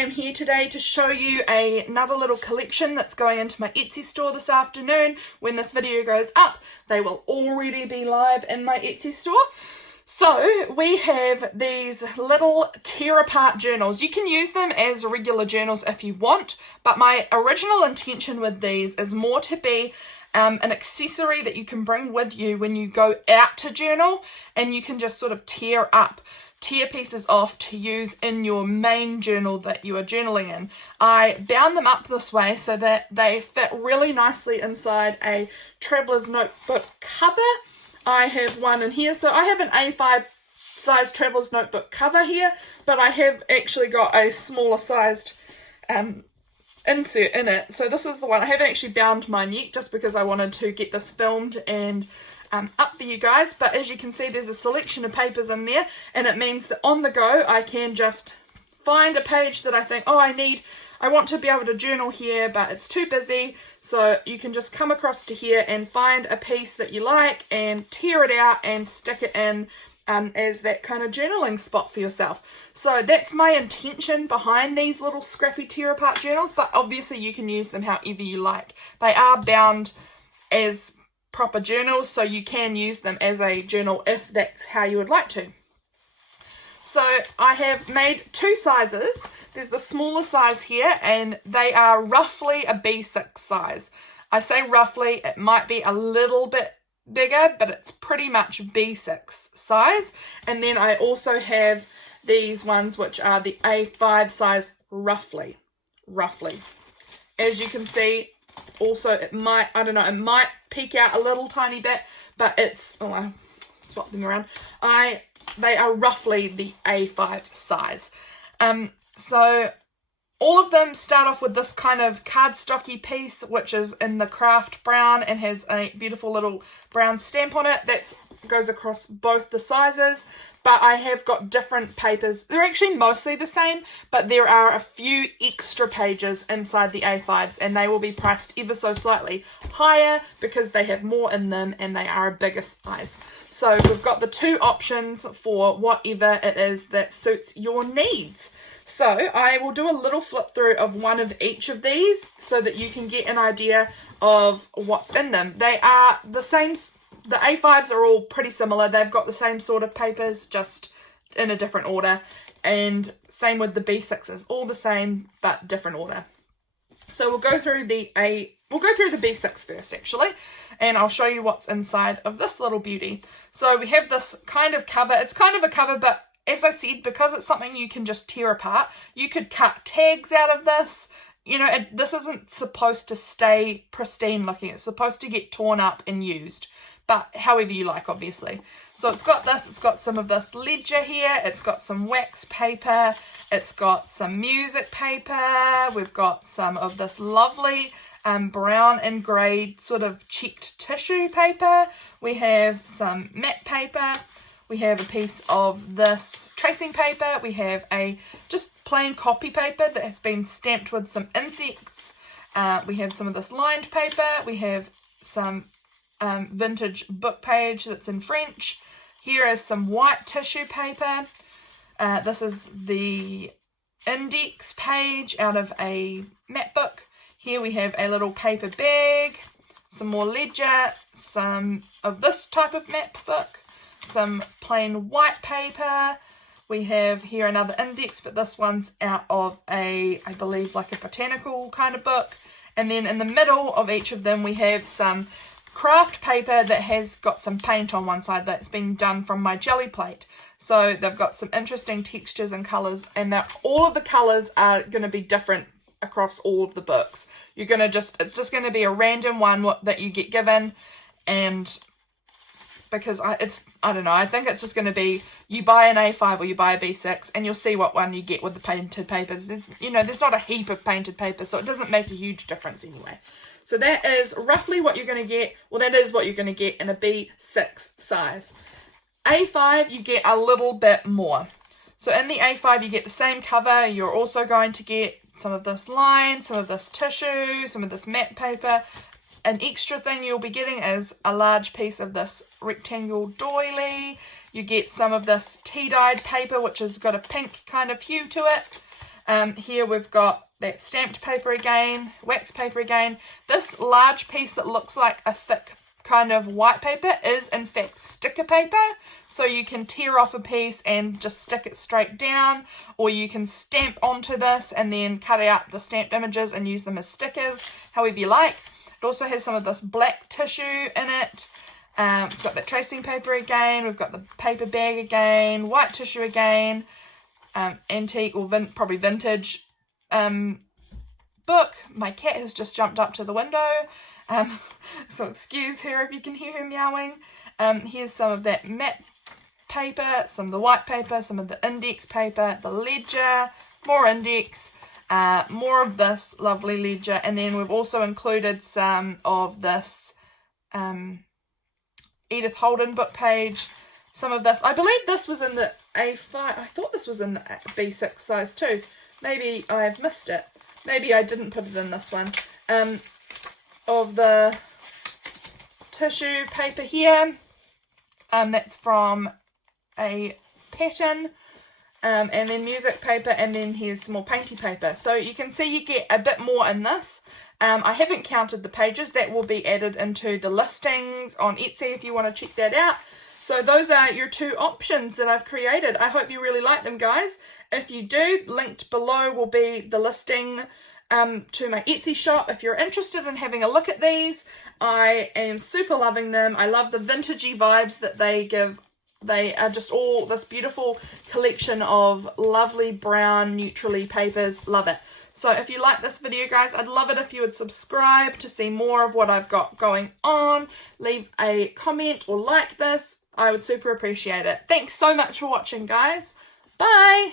am here today to show you another little collection that's going into my Etsy store this afternoon. When this video goes up, they will already be live in my Etsy store. So we have these little tear apart journals. You can use them as regular journals if you want, but my original intention with these is more to be an accessory that you can bring with you when you go out to journal, and you can just sort of tear pieces off to use in your main journal that you are journaling in. I bound them up this way so that they fit really nicely inside a traveler's notebook cover. I have one in here, so I have an A5 size traveler's notebook cover here, but I have actually got a smaller sized insert in it. So this is the one. I haven't actually bound mine yet just because I wanted to get this filmed and up for you guys, but as you can see there's a selection of papers in there, and it means that on the go I can just find a page that I think, oh, I want to be able to journal here but it's too busy, so you can just come across to here and find a piece that you like and tear it out and stick it in as that kind of journaling spot for yourself. So that's my intention behind these little scrappy tear apart journals, but obviously you can use them however you like. They are bound as proper journals, so you can use them as a journal if that's how you would like to. So I have made two sizes. There's the smaller size here, and they are roughly a B6 size. I say roughly, it might be a little bit bigger, but it's pretty much B6 size. And then I also have these ones which are the A5 size roughly. As you can see, also it might, I don't know, it might peek out a little tiny bit, but it's, oh, I swap them around. They are roughly the A5 size. So all of them start off with this kind of cardstocky piece, which is in the craft brown and has a beautiful little brown stamp on it that goes across both the sizes. But I have got different papers. They're actually mostly the same, but there are a few extra pages inside the A5s, and they will be priced ever so slightly higher because they have more in them and they are a bigger size. So we've got the two options for whatever it is that suits your needs. So I will do a little flip through of one of each of these so that you can get an idea of what's in them. They are the same. The A5s are all pretty similar. They've got the same sort of papers, just in a different order. And same with the B6s, all the same but different order. So we'll go through the B6 first actually, and I'll show you what's inside of this little beauty. So we have this kind of cover. It's kind of a cover, but as I said, because it's something you can just tear apart, you could cut tags out of this. You know, this isn't supposed to stay pristine looking. It's supposed to get torn up and used, but however you like, obviously. So it's got this, it's got some of this ledger here, it's got some wax paper, it's got some music paper, we've got some of this lovely brown and grey sort of checked tissue paper, we have some matte paper, we have a piece of this tracing paper, we have a just plain copy paper that has been stamped with some insects, we have some of this lined paper, we have some vintage book page that's in French. Here is some white tissue paper. This is the index page out of a map book. Here we have a little paper bag, some more ledger, some of this type of map book, some plain white paper. We have here another index, but this one's out of I believe like a botanical kind of book. And then in the middle of each of them we have some craft paper that has got some paint on one side that's been done from my jelly plate. So they've got some interesting textures and colours, and all of the colours are going to be different across all of the books. It's just going to be a random one that you get given, and because I don't know, I think it's just going to be you buy an A5 or you buy a B6 and you'll see what one you get with the painted papers. There's not a heap of painted paper, so it doesn't make a huge difference anyway. So that is roughly what you're going to get. Well, that is what you're going to get in a B6 size. A5, you get a little bit more. So in the A5, you get the same cover. You're also going to get some of this line, some of this tissue, some of this matte paper. An extra thing you'll be getting is a large piece of this rectangle doily. You get some of this tea-dyed paper, which has got a pink kind of hue to it. Here we've got that stamped paper again, wax paper again. This large piece that looks like a thick kind of white paper is in fact sticker paper, so you can tear off a piece and just stick it straight down, or you can stamp onto this and then cut out the stamped images and use them as stickers, however you like. It also has some of this black tissue in it. It's got that tracing paper again, we've got the paper bag again, white tissue again, antique or probably vintage book. My cat has just jumped up to the window, so excuse her if you can hear her meowing. Here's some of that matte paper, some of the white paper, some of the index paper, the ledger, more index, more of this lovely ledger, and then we've also included some of this Edith Holden book page, some of this. I believe this was in the A5. I thought this was in the B6 size too. Maybe I've missed it. Maybe I didn't put it in this one. Of the tissue paper here. That's from a pattern. And then music paper, and then here's some more painty paper. So you can see you get a bit more in this. I haven't counted the pages. That will be added into the listings on Etsy if you want to check that out. So those are your two options that I've created. I hope you really like them, guys. If you do, linked below will be the listing to my Etsy shop if you're interested in having a look at these. I am super loving them. I love the vintagey vibes that they give. They are just all this beautiful collection of lovely brown neutrally papers. Love it. So if you like this video, guys, I'd love it if you would subscribe to see more of what I've got going on. Leave a comment or like this. I would super appreciate it. Thanks so much for watching, guys. Bye.